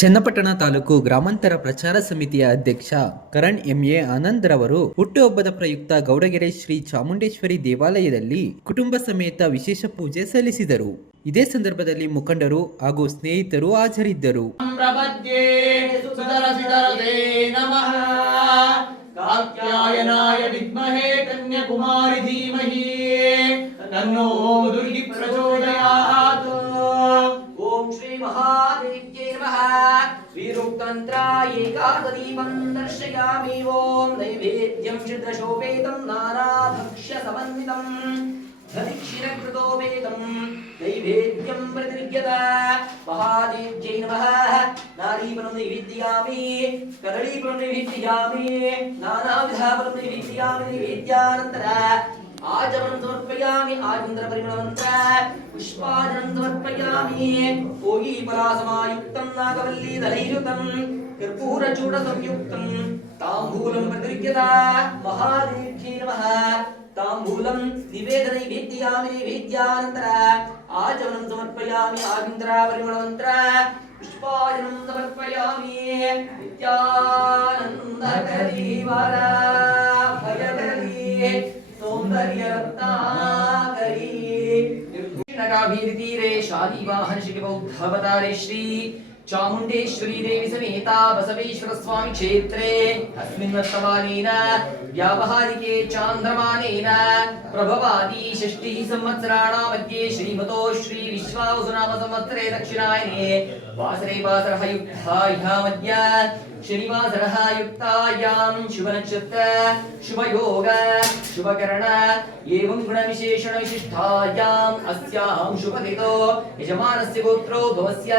ಚನ್ನಪಟ್ಟಣ ತಾಲೂಕು ಗ್ರಾಮಾಂತರ ಪ್ರಚಾರ ಸಮಿತಿಯ ಅಧ್ಯಕ್ಷ ಕರಣ್ ಎಂಎ ಆನಂದ್ ರವರು ಹುಟ್ಟುಹಬ್ಬದ ಪ್ರಯುಕ್ತ ಗೌಡಗೆರೆ ಶ್ರೀ ಚಾಮುಂಡೇಶ್ವರಿ ದೇವಾಲಯದಲ್ಲಿ ಕುಟುಂಬ ಸಮೇತ ವಿಶೇಷ ಪೂಜೆ ಸಲ್ಲಿಸಿದರು. ಇದೇ ಸಂದರ್ಭದಲ್ಲಿ ಮುಖಂಡರು ಹಾಗೂ ಸ್ನೇಹಿತರು ಹಾಜರಿದ್ದರು. ಕಾತ್ಯಾಯನಾಯ ವಿದ್ಮಹೇ ಕನ್ಯಾಕುಮಾರಿ ಧೀಮಹಿ. महादेव्यै नमः श्रीरुक्तन्त्रायै काकदीपं दर्शयामि ॐ नैवेद्यं चिद्रशोपेतं नाराधक्ष्यसमन्वितं धनिक्षिरकृतोपेतं नैवेद्यं प्रतिगत महादेव्यै नमः नारीफलं निवेद्यामि कदळीफलं निवेद्यामि नानाविधाफलं निवेद्यामि निवेद्यानन्तर आचमनं समर्पयामि आचन्द्रपरिमलमन्त्र पुष्पाजनं समर्पयामि ओगीपरासमायुक्तं नागवल्लीदलैरुतं कर्पूरचूडसंयुक्तं ताम्बूलं प्रतिगृह्यता महादेव्यै नमः ताम्बूलं निवेदनैवेद्यामि नैवेद्यानन्तर आचमनं समर्पयामि आचन्द्रापरिमलमन्त्र पुष्पाजनं समर्पयामि नित्यानन्दकरीवरा भयकरी सौन्दर्यरत्नाकरी निर्भूषणकाभीरतीरे शालिवाहन शिखबौद्धवतारे श्री चामुण्डेश्वरी देवी समेता बसवेश्वर स्वामी क्षेत्रे। अस्मिन् वर्तमानेन व्यावहारिके चान्द्रमानेन प्रभवादि षष्टिः संवत्सराणां मध्ये श्रीमतो श्री विश्वावसुनाम संवत्सरे दक्षिणायने वासरे वासरः युक्तायां मध्य शनिवासरः युक्तायां शुभनक्षत्र शुभयोग शुभकरण एवं गुणविशेषणविशिष्टायाम् अस्यां शुभतितो यजमानस्य गोत्रो भवस्य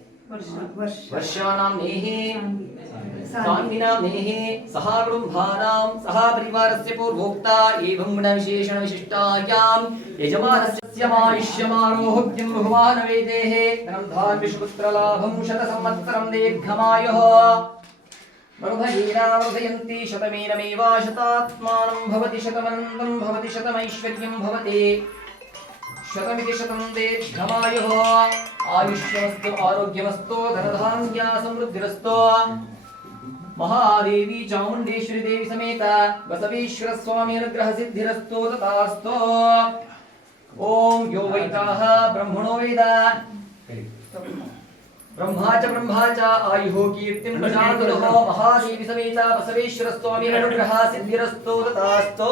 वर्षाणां नेहे ಸಾಂಗಿ नेहे सह कुटुम्बानां सह परिवारस्य पूर्वोक्ता एवं गुणविशेषणविशिष्टायां यजमानस्य मायुष्यमारोह्यं बहुमानवेदेः धनं धान्विषपुत्रलाभं शतसंवत्सरं दीर्घमायुः। मरुधयेनावर्धयन्ति शतमेनमेवा शतात्मानं भवति शतमनन्तं भवति शतमैश्वर्यं भवति। आयुष्यमस्तु आरोग्यमस्तु धनधान्या, समृद्धिरस्तु। महादेवी चामुण्डेश्वरी देवी समेत बसवेश्वर स्वामी अनुग्रह सिद्धिरस्तु तथास्तु। ॐ यो वैताः ब्रह्मणो वेद। ब्रह्मा च ब्रह्मा च, आयुः कीर्तिं प्रजातुलः महादेवी समेत बसवेश्वर स्वामी अनुग्रह सिद्धिरस्तु तथास्तु।